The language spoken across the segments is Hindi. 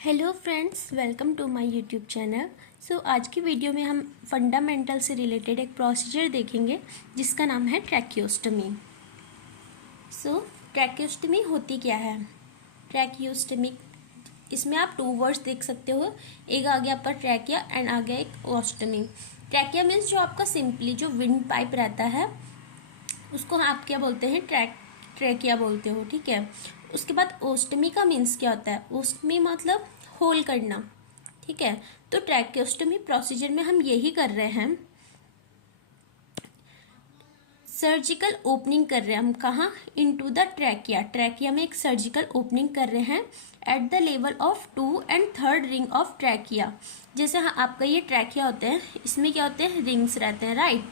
Hello friends, welcome to my YouTube channel. आज की वीडियो में हम फंडामेंटल से रिलेटेड एक प्रोसीजर देखेंगे जिसका नाम है ट्रैकियोस्टमी। ट्रैकियोस्टमी होती क्या है? ट्रैकियोस्टमी, इसमें आप टू वर्ड्स देख सकते हो, एक आ गया आपका ट्रैकिया एंड आ गया एक ओस्टमी। ट्रैकिया मीन्स जो आपका सिंपली जो विंड पाइप रहता है उसको आप क्या बोलते हैं? ट्रैकिया बोलते हो, ठीक है। उसके बाद ओस्टमी का मीन्स क्या होता है? ओस्टमी मतलब होल करना, ठीक है। तो ट्रैकियोस्टमी प्रोसीजर में हम यही कर रहे हैं, सर्जिकल ओपनिंग कर रहे हैं हम। कहाँ? Into the trachea. ट्रैकिया में एक सर्जिकल ओपनिंग कर रहे हैं at the level of 2 and 3rd ring of trachea. जैसे आपका ये ट्रैकिया होते हैं, इसमें क्या होते हैं? रिंग्स रहते हैं, राइट।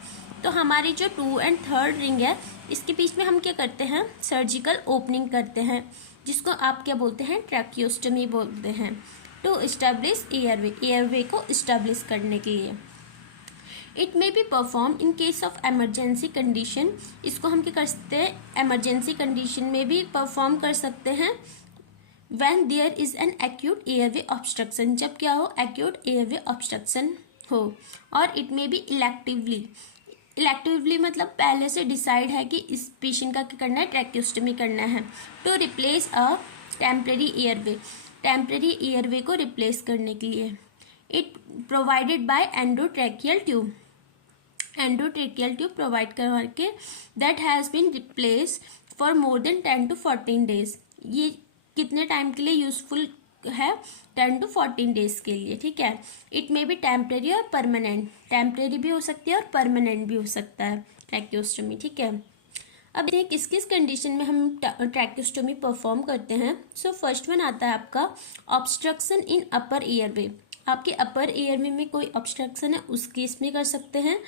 तो हमारी जो 2 एंड 3rd रिंग है, इसके बीच में हम क्या करते हैं? सर्जिकल ओपनिंग करते हैं, जिसको आप क्या बोलते हैं? ट्रैकियोस्टमी बोलते हैं। टू इस्टेब्लिश एयरवे को इस्टेब्लिश करने के लिए। It may be perform in case of emergency condition. इसको हम क्या कर सकते हैं? एमरजेंसी कंडीशन में भी परफॉर्म कर सकते हैं। When there is an acute airway obstruction, जब क्या हो? एक्यूट एयरवे ऑब्स्ट्रक्शन हो। और इट मे बी इलेक्टिवली मतलब पहले से डिसाइड है कि इस पेशेंट का क्या करना है? ट्रैकियोस्टमी करना है। To replace a temporary airway को रिप्लेस करने के लिए। It provided by endotracheal tube provide करके that has been replace for more than 10 to 14 days. ये कितने टाइम के लिए यूजफुल है? 10 to 14 डेज के लिए, ठीक है। इट मे बी टेम्परेरी और परमानेंट, टेम्परेरी भी हो सकती है और परमानेंट भी हो सकता है ट्रैकियोस्टमी, ठीक है। अब देखिए किस किस कंडीशन में हम ट्रैकियोस्टमी परफॉर्म करते हैं। फर्स्ट वन आता है आपका ऑब्स्ट्रक्शन इन अपर एयरवे। आपके अपर एयरवे में कोई ऑब्स्ट्रक्शन है, उस केस में कर सकते हैं।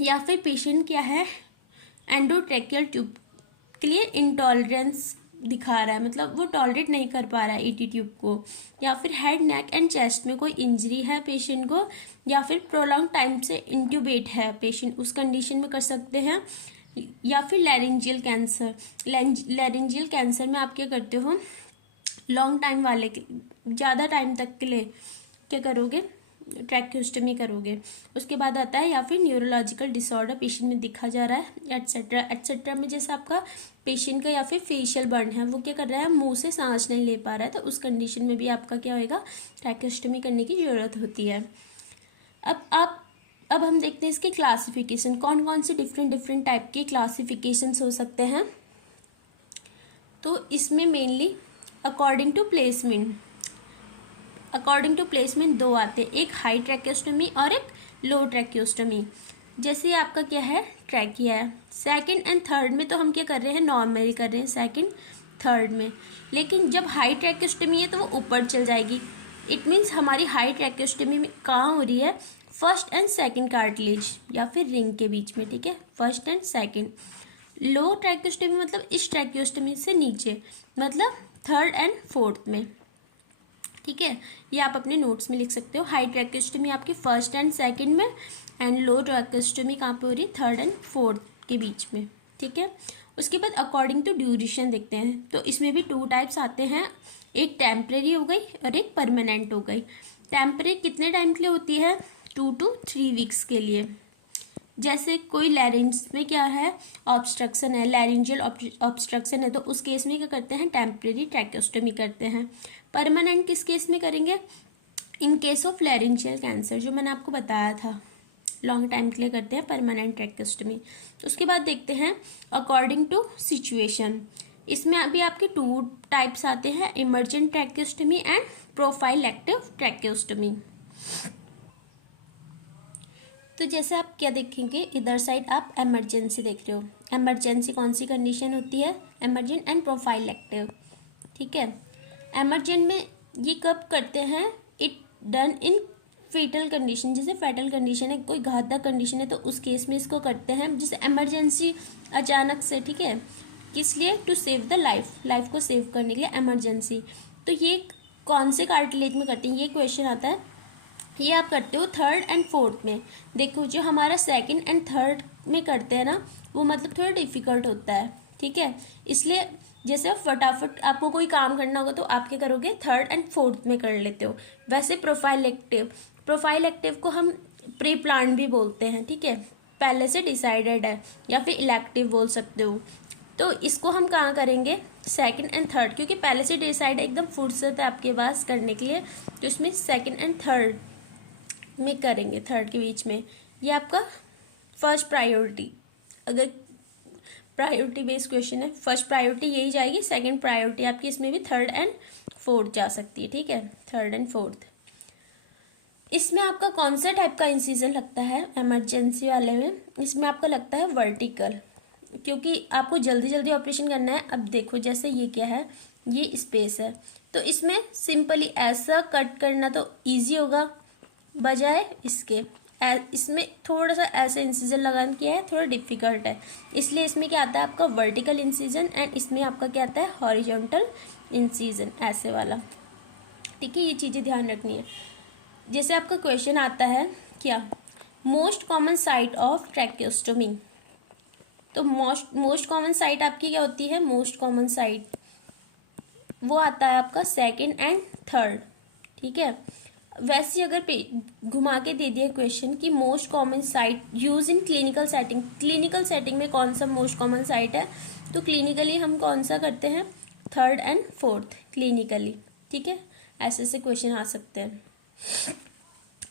या फिर पेशेंट क्या है? एंडोट्रैकियल ट्यूब के लिए इंटॉलरेंस दिखा रहा है, मतलब वो टॉलरेट नहीं कर पा रहा है ईटी ट्यूब को। या फिर हेड, नेक एंड चेस्ट में कोई इंजरी है पेशेंट को, या फिर प्रोलॉन्ग टाइम से इंट्यूबेट है पेशेंट, उस कंडीशन में कर सकते हैं। या फिर लैरिंजियल कैंसर में आप क्या करते हो? लॉन्ग टाइम वाले के, ज़्यादा टाइम तक के लिए क्या करोगे? ट्रैकियोस्टमी करोगे। उसके बाद आता है या फिर न्यूरोलॉजिकल डिसऑर्डर पेशेंट में दिखा जा रहा है, एटसेट्रा में जैसे आपका पेशेंट का या फिर फेशियल बर्न है, वो क्या कर रहा है? मुंह से सांस नहीं ले पा रहा है, तो उस कंडीशन में भी आपका क्या होएगा? ट्रैकियोस्टमी करने की ज़रूरत होती है। अब हम देखते हैं इसके क्लासिफिकेशन, कौन कौन से डिफरेंट टाइप के क्लासिफिकेशंस हो सकते हैं। तो इसमें मेनली अकॉर्डिंग टू प्लेसमेंट दो आते हैं, एक हाई ट्रैकियोस्टमी और एक लो ट्रैकियोस्टमी। जैसे आपका क्या है? ट्रैकिया है, सेकंड एंड थर्ड में तो हम क्या कर रहे हैं? नॉर्मली कर रहे हैं सेकंड थर्ड में। लेकिन जब हाई ट्रैकियोस्टमी है तो वो ऊपर चल जाएगी। इट मीन्स हमारी हाई ट्रैकियोस्टमी में कहाँ हो रही है? फर्स्ट एंड सेकंड कार्टिलेज या फिर रिंग के बीच में, ठीक है, फर्स्ट एंड सेकंड। लो ट्रैकियोस्टमी मतलब इस ट्रैकियोस्टमी से नीचे, मतलब थर्ड एंड फोर्थ में, ठीक है। ये आप अपने नोट्स में लिख सकते हो। हाई ट्रैकियोस्टमी आपकी फर्स्ट एंड सेकंड में, एंड लो ट्रैकियोस्टमी कहाँ पे हो रही है? थर्ड एंड फोर्थ के बीच में, ठीक है। उसके बाद अकॉर्डिंग टू ड्यूरेशन देखते हैं, तो इसमें भी 2 टाइप्स आते हैं, एक टेम्परेरी हो गई और एक परमानेंट हो गई। टेम्परेरी कितने टाइम के लिए होती है? 2 to 3 वीक्स के लिए। जैसे कोई लैरिंज में क्या है? ऑब्स्ट्रक्शन है, लैरिंजियल ऑब्स्ट्रक्शन है, तो उस केस में क्या करते हैं? टेम्परेरी ट्रैकियोस्टमी करते हैं। परमानेंट किस केस में करेंगे? In case of laryngeal cancer, जो मैंने आपको बताया था, लॉन्ग टाइम के लिए करते हैं परमानेंट ट्रैकियोस्टमी। उसके बाद देखते हैं अकॉर्डिंग टू सिचुएशन। इसमें अभी आपके 2 टाइप्स आते हैं, इमरजेंट ट्रैकियोस्टमी एंड प्रोफाइलैक्टिव ट्रैकियोस्टमी। तो जैसे आप क्या देखेंगे, इधर साइड आप एमरजेंसी देख रहे हो। एमरजेंसी कौन सी कंडीशन होती है? एमरजेंट एंड प्रोफाइलैक्टिव, ठीक है। एमरजेंट में ये कब करते हैं? It done in fetal condition, जैसे फेटल कंडीशन है, कोई घातक कंडीशन है, तो उस केस में इसको करते हैं। जैसे एमरजेंसी अचानक से, ठीक है, किस लिए? टू सेव द लाइफ को सेव करने के लिए एमरजेंसी। तो ये कौन से कार्टिलेज में करते हैं? ये क्वेश्चन आता है। ये आप करते हो थर्ड एंड फोर्थ में। देखो जो हमारा सेकंड एंड थर्ड में करते हैं ना, वो मतलब थोड़ा डिफिकल्ट होता है, ठीक है। इसलिए जैसे फटाफट आपको कोई काम करना होगा तो आप क्या करोगे, थर्ड एंड फोर्थ में कर लेते हो। वैसे प्रोफाइल एक्टिव को हम प्री प्लान भी बोलते हैं, ठीक है, पहले से डिसाइडेड है, या फिर इलेक्टिव बोल सकते हो। तो इसको हम कहाँ करेंगे, सेकंड एंड थर्ड, क्योंकि पहले से डिसाइड एकदम फुर्सत है आपके पास करने के लिए, तो इसमें सेकंड एंड थर्ड में करेंगे, थर्ड के बीच में। ये आपका फर्स्ट प्रायोरिटी, अगर प्रायोरिटी बेस्ड क्वेश्चन है, फर्स्ट प्रायोरिटी यही जाएगी, सेकंड प्रायोरिटी आपकी इसमें भी थर्ड एंड फोर्थ जा सकती है, ठीक है, थर्ड एंड फोर्थ। इसमें आपका कौन सा टाइप का इंसिजन लगता है इमरजेंसी वाले में, इसमें आपका लगता है वर्टिकल, क्योंकि आपको जल्दी जल्दी ऑपरेशन करना है। अब देखो जैसे ये क्या है, ये स्पेस है, तो इसमें सिंपली ऐसा कट करना तो इजी होगा बजाय इसके। इसमें थोड़ा सा ऐसे इंसिजन लगाना किया है, थोड़ा डिफिकल्ट है, इसलिए इसमें क्या आता है आपका वर्टिकल इंसिजन, एंड इसमें आपका क्या आता है हॉरिजॉन्टल इंसिजन, ऐसे वाला, ठीक है। ये चीज़ें ध्यान रखनी है। जैसे आपका क्वेश्चन आता है क्या, most common site of tracheostomy, तो मोस्ट कॉमन साइट आपकी क्या होती है, मोस्ट कॉमन साइट वो आता है आपका सेकंड एंड थर्ड, ठीक है। वैसे अगर घुमा के दे दिया क्वेश्चन कि most common site use in clinical setting, clinical setting में कौन सा मोस्ट कॉमन साइट है, तो क्लिनिकली हम कौन सा करते हैं, थर्ड एंड फोर्थ क्लिनिकली, ठीक है। ऐसे ऐसे क्वेश्चन आ सकते हैं।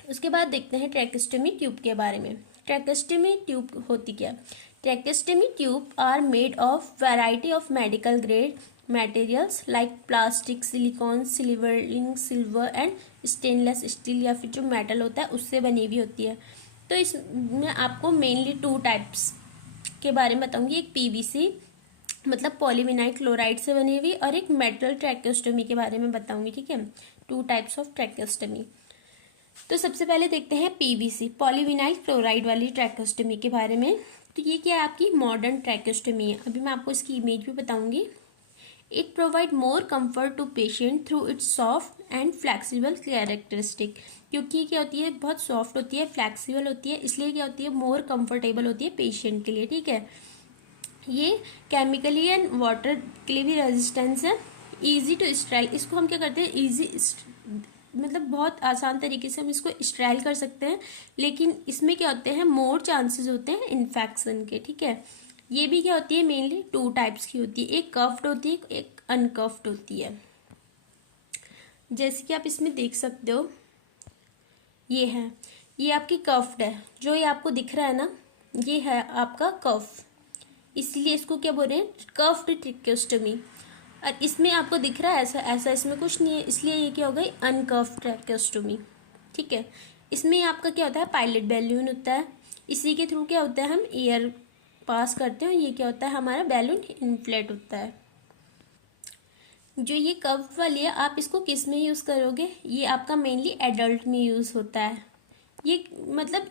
उसके बाद देखते हैं ट्रैकियोस्टोमी ट्यूब के बारे में। ट्रैकियोस्टोमी ट्यूब होती क्या, tracheostomy tube are made of variety of medical grade materials like plastic, silicone, silver and stainless steel, या फिर जो मेटल होता है उससे बनी हुई होती है। तो इसमें आपको मेनली 2 टाइप्स के बारे में बताऊंगी, एक पीवीसी मतलब पॉलीविनाइल क्लोराइड से बनी हुई, और एक मेटल ट्रैकियोस्टोमी के बारे में बताऊंगी, ठीक है। 2 टाइप्स ऑफ ट्रैकियोस्टोमी। तो सबसे पहले देखते हैं पीवीसी पॉलीविनाइल क्लोराइड वाली ट्रैकियोस्टोमी के बारे में। तो ये क्या है, आपकी मॉडर्न ट्रैकियोस्टोमी है। अभी मैं आपको इसकी इमेज भी बताऊंगी। It provide more comfort to patient through its soft and flexible characteristic, क्योंकि क्या होती है, बहुत सॉफ्ट होती है, फ्लैक्सीबल होती है, इसलिए क्या होती है, मोर कंफर्टेबल होती है पेशेंट के लिए, ठीक है। ये केमिकली एंड वाटर के लिए भी रेजिस्टेंस है, इजी टू स्ट्राइल, इसको हम क्या करते हैं, इजी मतलब बहुत आसान तरीके से हम इसको स्ट्राइल कर सकते हैं, लेकिन इसमें क्या होते हैं, मोर चांसेस होते हैं इन्फेक्शन के, ठीक है। ये भी क्या होती है, मेनली 2 टाइप्स की होती है, एक कफ्ड होती है, एक अनकफ्ड होती है। जैसे कि आप इसमें देख सकते हो, ये है, ये आपकी कफ्ड है, जो ये आपको दिख रहा है ना, ये है आपका कफ, इसलिए इसको क्या बोल रहे हैं, कफ्ड ट्रैकियोस्टोमी। और इसमें आपको दिख रहा है ऐसा ऐसा, इसमें कुछ नहीं है, इसलिए ये क्या हो गई, अनकफ्ड ट्रैकियोस्टोमी, ठीक है। इसमें आपका क्या होता है, पायलट बैलून होता है, इसी के थ्रू क्या होता है, हम एयर पास करते हैं, ये क्या होता है, हमारा बैलून इन्फ्लेट होता है। जो ये कफ वाली है, आप इसको किस में यूज़ करोगे, ये आपका मेनली एडल्ट में यूज़ होता है। ये मतलब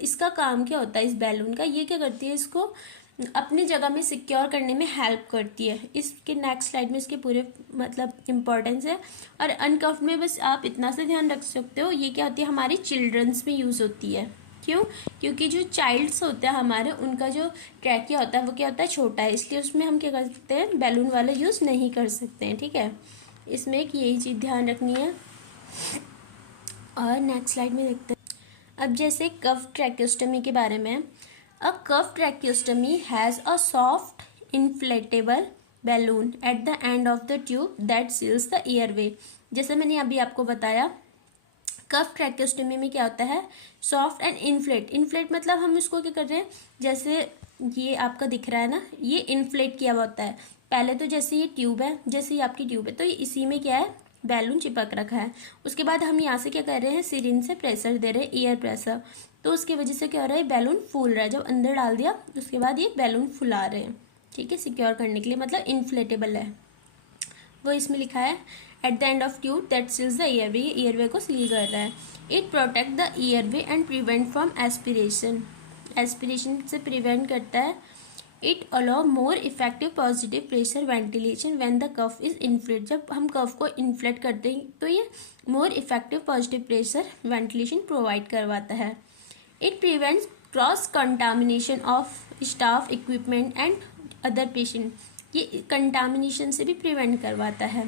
इसका काम क्या होता है, इस बैलून का, ये क्या करती है, इसको अपनी जगह में सिक्योर करने में हेल्प करती है। इसके नेक्स्ट स्लाइड में इसके पूरे मतलब इम्पोर्टेंस है। और अनकफ्ड में बस आप इतना से ध्यान रख सकते हो, ये क्या होती है, हमारी चिल्ड्रंस में यूज़ होती है। क्यों, क्योंकि जो चाइल्ड्स होते हैं हमारे, उनका जो ट्रैकिया होता है वो क्या होता है, छोटा है, इसलिए उसमें हम क्या कर सकते हैं, बैलून वाला यूज़ नहीं कर सकते हैं, ठीक है। इसमें एक यही चीज़ ध्यान रखनी है। और नेक्स्ट स्लाइड में देखते हैं। अब जैसे कफ ट्रैकियोस्टोमी के बारे में, a cuff tracheostomy has a soft inflatable balloon at the end of the tube that seals the airway. जैसे मैंने अभी आपको बताया, कफ ट्रैकियोस्टोमी में क्या होता है, सॉफ्ट एंड इन्फ्लेट। इन्फ्लेट मतलब हम इसको क्या कर रहे हैं, जैसे ये आपका दिख रहा है ना, ये इन्फ्लेट किया हुआ होता है। पहले तो जैसे ये ट्यूब है, जैसे ये आपकी ट्यूब है, तो इसी में क्या है, बैलून चिपक रखा है। उसके बाद हम यहाँ से क्या कर रहे हैं, सिरिंज से प्रेशर दे रहे हैं, एयर प्रेशर, तो उसकी वजह से क्या हो रहा है, बैलून फूल रहा है। जब अंदर डाल दिया उसके बाद ये बैलून फुला रहे हैं, ठीक है, सिक्योर करने के लिए, मतलब इन्फ्लेटेबल है। वो इसमें लिखा है at the end of tube that seals the airway, airway को सील कर रहा है। It protect the airway and prevent from aspiration, aspiration से प्रिवेंट करता है। It allow more effective positive pressure ventilation when the cuff is inflate, जब हम कफ को इन्फ्लेट करते हैं तो ये more effective positive pressure ventilation provide करवाता है। It prevents cross contamination of staff equipment and other patient, ये कंटामिनेशन से भी प्रिवेंट करवाता है।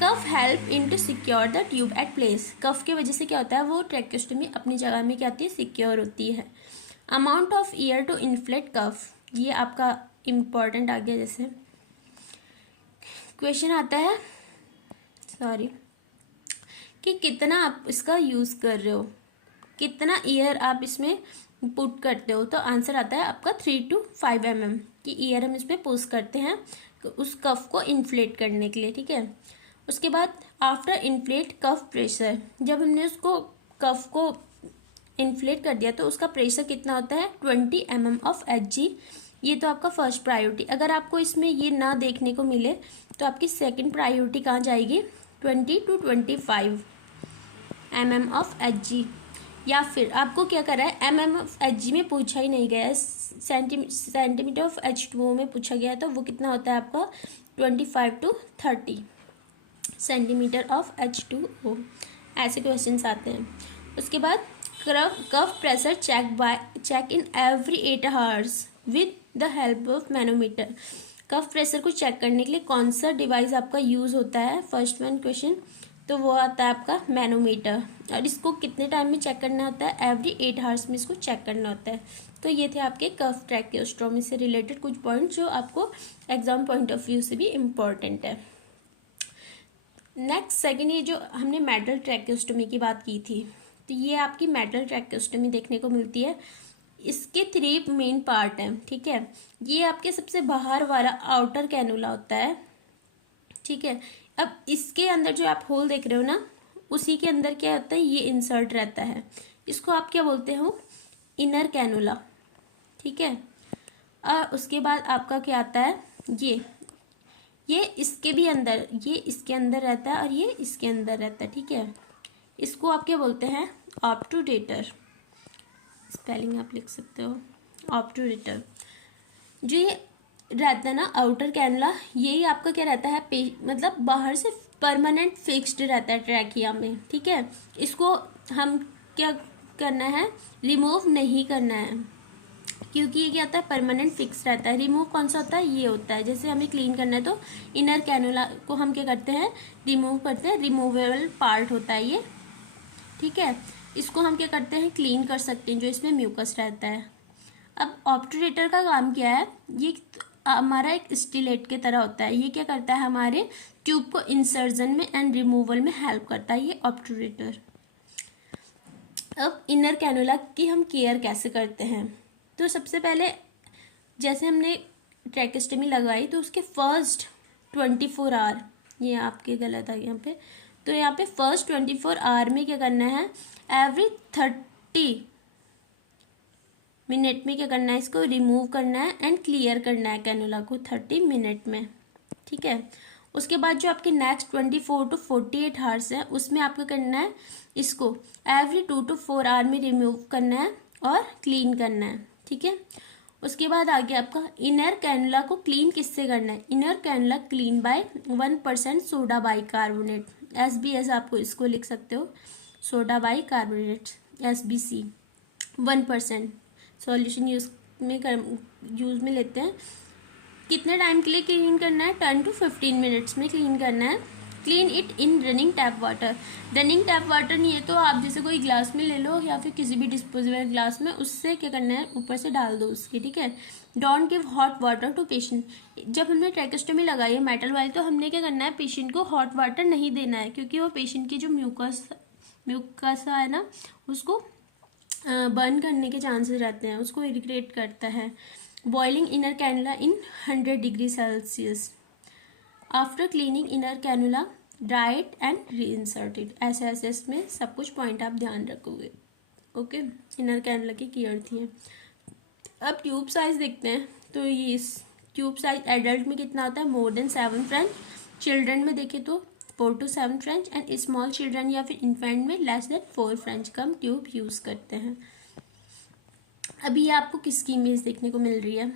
Cuff help in to secure the tube at place. Cuff की वजह से क्या होता है, वो ट्रैकेस्टोमी अपनी जगह में क्या होती है, सिक्योर होती है। Amount of air to inflate cuff, ये आपका इम्पॉर्टेंट आ गया। जैसे क्वेश्चन आता है कि कितना आप इसका यूज़ कर रहे हो, कितना एयर आप इसमें पुट करते हो, तो आंसर आता है आपका 3 to 5 mm की एयर हम इसमें पुश करते हैं उस कफ को इन्फ्लेट करने के लिए, ठीक है। उसके बाद आफ्टर इन्फ्लेट कफ प्रेशर, जब हमने उसको कफ को इन्फ्लेट कर दिया तो उसका प्रेशर कितना होता है, 20 mm ऑफ Hg। ये तो आपका फर्स्ट प्रायोरिटी। अगर आपको इसमें ये ना देखने को मिले तो आपकी सेकंड प्रायोरिटी कहाँ जाएगी, 20 to 25 mm ऑफ Hg। या फिर आपको क्या करा है, mm ऑफ Hg में पूछा ही नहीं गया है, सेंटीमीटर ऑफ H2O में पूछा गया है, तो वो कितना होता है आपका 25 to 30 सेंटीमीटर ऑफ H2O। ऐसे क्वेश्चंस आते हैं। उसके बाद cuff pressure check in every 8 hours with the help of manometer. Cuff pressure को चेक करने के लिए कौन सा डिवाइस आपका यूज होता है, फर्स्ट वन क्वेश्चन, तो वो आता है आपका मैनोमीटर। और इसको कितने टाइम में चेक करना होता है, एवरी 8 hours में इसको चेक करना होता है। तो ये थे आपके कफ ट्रैकेस्टोमी से रिलेटेड कुछ पॉइंट जो आपको एग्जाम पॉइंट ऑफ व्यू से भी इम्पोर्टेंट है। नेक्स्ट सेकेंड, ये जो हमने मेटल ट्रैकेस्टोमी की बात की थी, तो ये आपकी मेटल ट्रैकेस्टोमी देखने को मिलती है। इसके 3 मेन पार्ट हैं, ठीक है। ये आपके सबसे बाहर वाला आउटर कैनुला होता है, ठीक है। अब इसके अंदर जो आप होल देख रहे हो ना, उसी के अंदर क्या होता है, ये इंसर्ट रहता है। इसको आप क्या बोलते हो, इनर कैनुला, ठीक है। और उसके बाद आपका क्या आता है, ये इसके भी अंदर, ये इसके अंदर रहता है और ये इसके अंदर रहता है, ठीक है। इसको आप क्या बोलते हैं, ऑब्टूरेटर। स्पेलिंग आप लिख सकते हो, ऑब्टूरेटर। जो ये रहता है ना आउटर कैनुला, यही आपका क्या रहता है, मतलब बाहर से परमानेंट फिक्स्ड रहता है ट्रैकिया में, ठीक है। इसको हम क्या करना है, रिमूव नहीं करना है, क्योंकि ये क्या होता है, परमानेंट फिक्स रहता है। रिमूव कौन सा होता है, ये होता है। जैसे हमें क्लीन करना है तो इनर कैनुला को हम क्या करते हैं, रिमूव करते हैं, रिमूवेबल पार्ट होता है ये, ठीक है। इसको हम क्या करते हैं, क्लीन कर सकते हैं, जो इसमें म्यूकस रहता है। अब ऑब्टूरेटर का काम क्या है, ये हमारा एक स्टिलेट के तरह होता है। ये क्या करता है, हमारे ट्यूब को इंसर्जन में एंड रिमूवल में हेल्प करता है ये ऑब्टूरेटर। अब इनर कैनुला की हम केयर कैसे करते हैं, तो सबसे पहले जैसे हमने ट्रैकेस्टोमी लगाई तो उसके फर्स्ट 24 आवर, ये आपके गलत आ गया यहाँ पे, तो यहाँ पे फर्स्ट 24 आवर में क्या करना है, एवरी 30 मिनट में क्या करना है, इसको रिमूव करना है एंड क्लियर करना है कैनुला को 30 मिनट में, ठीक है। उसके बाद जो आपके नेक्स्ट 24 to 48 आवर्स है, उसमें आपको करना है, इसको एवरी 2 to 4 आवर में रिमूव करना है और क्लीन करना है, ठीक है। उसके बाद आगे आपका इनर कैनुला को क्लीन किससे करना है, inner cannula clean bye 1% soda bicarbonate, SBS आपको इसको लिख सकते हो, soda bicarbonate SBC 1% solution use में लेते हैं। कितने टाइम के लिए क्लीन करना है, 10 to 15 मिनट्स में क्लीन करना है। Clean it in running tap water. Running tap water नहीं है तो आप जैसे कोई ग्लास में ले लो या फिर किसी भी डिस्पोजेबल ग्लास में, उससे क्या करना है, ऊपर से डाल दो उसके, ठीक है। Don't give hot water to patient. जब हमने ट्रैकेस्टोमी लगाई है मेटल वाली, तो हमने क्या करना है, पेशेंट को हॉट वाटर नहीं देना है, क्योंकि वो पेशेंट की जो म्यूकस है ना, उसको बर्न करने के चांसेस रहते हैं, उसको इरिटेट करता है। Boiling inner cannula in 100 degree Celsius. After cleaning inner cannula dried and re inserted. ऐसे ऐसे इसमें सब कुछ पॉइंट आप ध्यान रखोगे, ओके। इनर कैनुला की केयर थी है। अब ट्यूब साइज देखते हैं, तो ये ट्यूब साइज एडल्ट में कितना होता है, मोर देन 7 फ्रेंच। चिल्ड्रन में देखें तो 4 to 7 French and small children या फिर इन्फेंट में लेस देन 4 फ्रेंच का हम ट्यूब यूज करते हैं। अभी आपको किसकी इमेज देखने को मिल रही है,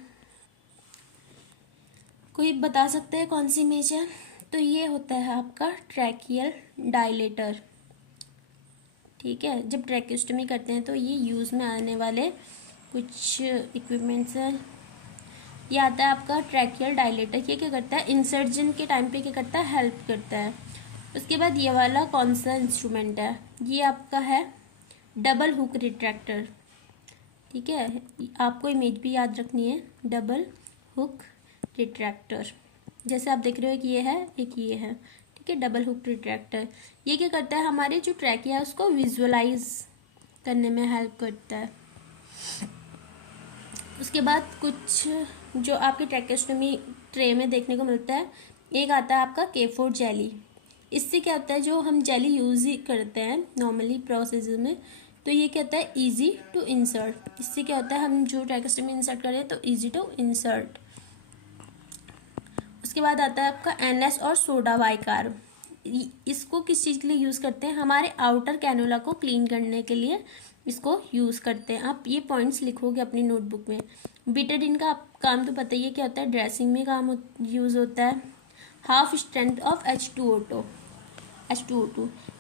कोई बता सकते हैं कौन सी इमेज है, तो ये होता है आपका ट्रैकियल डायलेटर, ठीक है। जब ट्रैकेस्टोमी करते हैं तो ये यूज में आने वाले कुछ इक्विपमेंट्स हैं। ये आता है आपका ट्रैकियल डायलेटर। ये क्या करता है, इंसर्जन के टाइम पे क्या करता है, हेल्प करता है। उसके बाद ये वाला कौन सा इंस्ट्रूमेंट है, ये आपका है डबल हुक रिट्रैक्टर। ठीक है, आपको इमेज भी याद रखनी है, डबल हुक रिट्रैक्टर। जैसे आप देख रहे हो कि ये है, एक ये है। ठीक है, डबल हुक रिट्रैक्टर। ये क्या करता है, हमारे जो ट्रैकिया है उसको विजुअलाइज करने में हेल्प करता है। उसके बाद कुछ जो आपकी ट्रैकेस्टोमी ट्रे में देखने को मिलता है, एक आता है आपका K4 जेली। इससे क्या होता है, जो हम जेली यूज़ ही करते हैं नॉर्मली प्रोसेस में, तो ये क्या होता है, इजी टू इंसर्ट। इससे क्या होता है, हम जो ट्रैकेस्टोमी इंसर्ट कर रहे हैं तो इजी टू इंसर्ट। उसके बाद आता है आपका NS और सोडा बाइकार्ब। इसको किस चीज़ के लिए यूज़ करते हैं, हमारे आउटर कैनुला को क्लीन करने के लिए इसको यूज़ करते हैं। आप ये पॉइंट्स लिखोगे अपनी नोटबुक में। बीटाडीन का काम तो पता ही है क्या होता है, ड्रेसिंग में काम यूज़ होता है। Half strength of H2O2।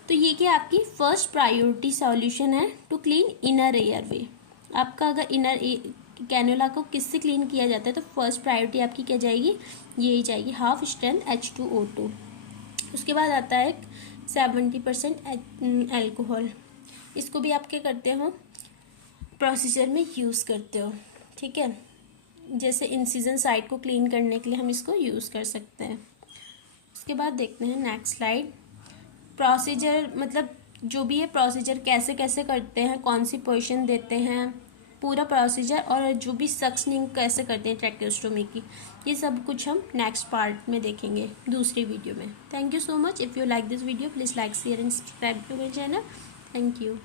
तो ये क्या आपकी फर्स्ट प्रायोरिटी सॉल्यूशन है टू क्लीन इनर एयरवे। आपका अगर इनर कैनुला को किससे क्लीन किया जाता है तो फर्स्ट प्रायोरिटी आपकी क्या जाएगी, यही जाएगी, हाफ स्ट्रेंथ H2O2। उसके बाद आता है 70% एल्कोहल। इसको भी आप क्या करते हो, प्रोसीजर में यूज़ करते हो। ठीक है, जैसे इंसिजन साइट को क्लीन करने के लिए हम इसको यूज़ कर सकते हैं। उसके बाद देखते हैं नेक्स्ट स्लाइड। प्रोसीजर मतलब जो भी है प्रोसीजर कैसे कैसे करते हैं, कौन सी पोजीशन देते हैं, पूरा प्रोसीजर, और जो भी सक्शनिंग कैसे करते हैं ट्रैकेस्टोमी की, ये सब कुछ हम नेक्स्ट पार्ट में देखेंगे दूसरी वीडियो में। Thank you so much. If you like this video please like share and subscribe to my channel. Thank you.